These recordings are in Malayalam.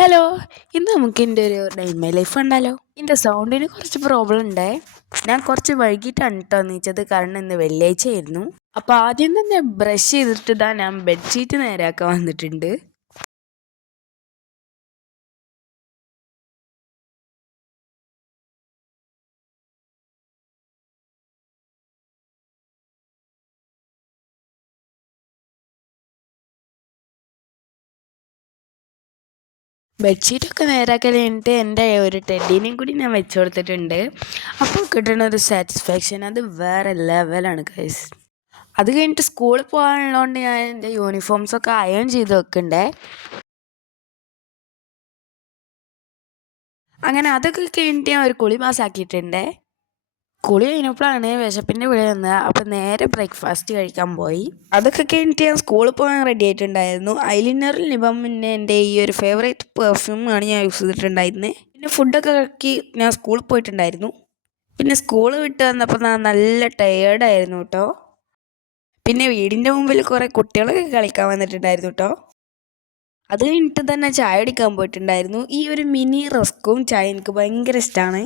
ഹലോ, ഇന്ന് നമുക്ക് എൻ്റെ ഒരു ഡേ ഇൻ മൈ ലൈഫ് കണ്ടാലോ. എൻ്റെ സൗണ്ടിന് കുറച്ച് പ്രോബ്ലം ഉണ്ടേ. ഞാൻ കുറച്ച് വൈകിട്ടാണ് കേട്ടോ എണീച്ചത്, കാരണം ഇന്ന് വെള്ളിയാഴ്ച ആയിരുന്നു. അപ്പോൾ ആദ്യം തന്നെ ബ്രഷ് ചെയ്തിട്ട് ഞാൻ ബെഡ്ഷീറ്റ് നേരെയാക്കാൻ വന്നിട്ടുണ്ട്. ബെഡ്ഷീറ്റൊക്കെ നേരാക്കൽ കഴിഞ്ഞിട്ട് എൻ്റെ ഒരു ടെഡീനെയും കൂടി ഞാൻ വെച്ച് കൊടുത്തിട്ടുണ്ട്. അപ്പോൾ കിട്ടുന്ന ഒരു സാറ്റിസ്ഫാക്ഷൻ അത് വേറെ ലെവലാണ് ഗൈസ്. അത് കഴിഞ്ഞിട്ട് സ്കൂളിൽ പോകാനുള്ളതുകൊണ്ട് ഞാൻ എൻ്റെ യൂണിഫോംസൊക്കെ അയൺ ചെയ്ത് വെക്കണ്ടേ. അങ്ങനെ അതൊക്കെ കഴിഞ്ഞിട്ട് ഞാൻ ഒരു കുളി പാസ്സാക്കിയിട്ടുണ്ടേ. കുളി കഴിഞ്ഞപ്പോഴാണ് വിശപ്പിൻ്റെ വിളി വന്നത്. അപ്പം നേരെ ബ്രേക്ക്ഫാസ്റ്റ് കഴിക്കാൻ പോയി. അതൊക്കെ കഴിഞ്ഞിട്ട് ഞാൻ സ്കൂളിൽ പോകാൻ റെഡി ആയിട്ടുണ്ടായിരുന്നു. ഐലിനറിൽ നിപ്പം പിന്നെ എൻ്റെ ഈ ഒരു ഫേവറേറ്റ് പെർഫ്യൂമാണ് ഞാൻ യൂസ് ചെയ്തിട്ടുണ്ടായിരുന്നത്. പിന്നെ ഫുഡൊക്കെ ഇറക്കി ഞാൻ സ്കൂളിൽ പോയിട്ടുണ്ടായിരുന്നു. പിന്നെ സ്കൂൾ വിട്ട് വന്നപ്പോൾ ഞാൻ നല്ല ടയേർഡായിരുന്നു കേട്ടോ. പിന്നെ വീടിൻ്റെ മുമ്പിൽ കുറേ കുട്ടികളൊക്കെ കളിക്കാൻ വന്നിട്ടുണ്ടായിരുന്നു കേട്ടോ. അത് കഴിഞ്ഞിട്ട് തന്നെ ചായ കുടിക്കാൻ പോയിട്ടുണ്ടായിരുന്നു. ഈ ഒരു മിനി റസ്ക്കും ചായ എനിക്ക് ഭയങ്കര ഇഷ്ടമാണ്.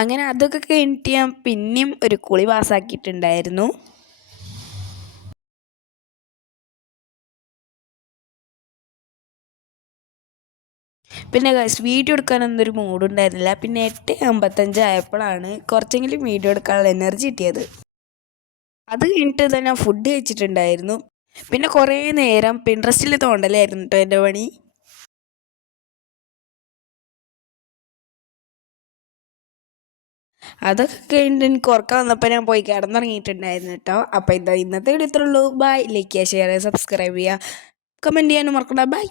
അങ്ങനെ അതൊക്കെ കഴിഞ്ഞിട്ട് ഞാൻ പിന്നെയും ഒരു കുളി പാസ്സാക്കിയിട്ടുണ്ടായിരുന്നു. പിന്നെ വീഡിയോ എടുക്കാനൊന്നും ഒരു മൂഡുണ്ടായിരുന്നില്ല. പിന്നെ 8:55 ആയപ്പോഴാണ് കുറച്ചെങ്കിലും വീഡിയോ എടുക്കാനുള്ള എനർജി കിട്ടിയത്. അത് കഴിഞ്ഞിട്ട് തന്നെ ഞാൻ ഫുഡ് കഴിച്ചിട്ടുണ്ടായിരുന്നു. പിന്നെ കുറേ നേരം പിൻട്രസ്റ്റിൽ തോണ്ടലായിരുന്നു കേട്ടോ എൻ്റെ പണി. അതൊക്കെ കഴിഞ്ഞിട്ട് എനിക്ക് ഉറക്കം വന്നപ്പോൾ ഞാൻ പോയി കിടന്നുറങ്ങിയിട്ടുണ്ടായിരുന്നു കേട്ടോ. അപ്പോൾ ഇന്നത്തെ വീഡിയോ ഇത്രയുള്ളൂ. ബൈ. ലൈക്ക് ചെയ്യുക, ഷെയർ ചെയ്യുക, സബ്സ്ക്രൈബ് ചെയ്യുക, കമൻറ്റ് ചെയ്യാനും മറക്കണ്ട. ബൈ.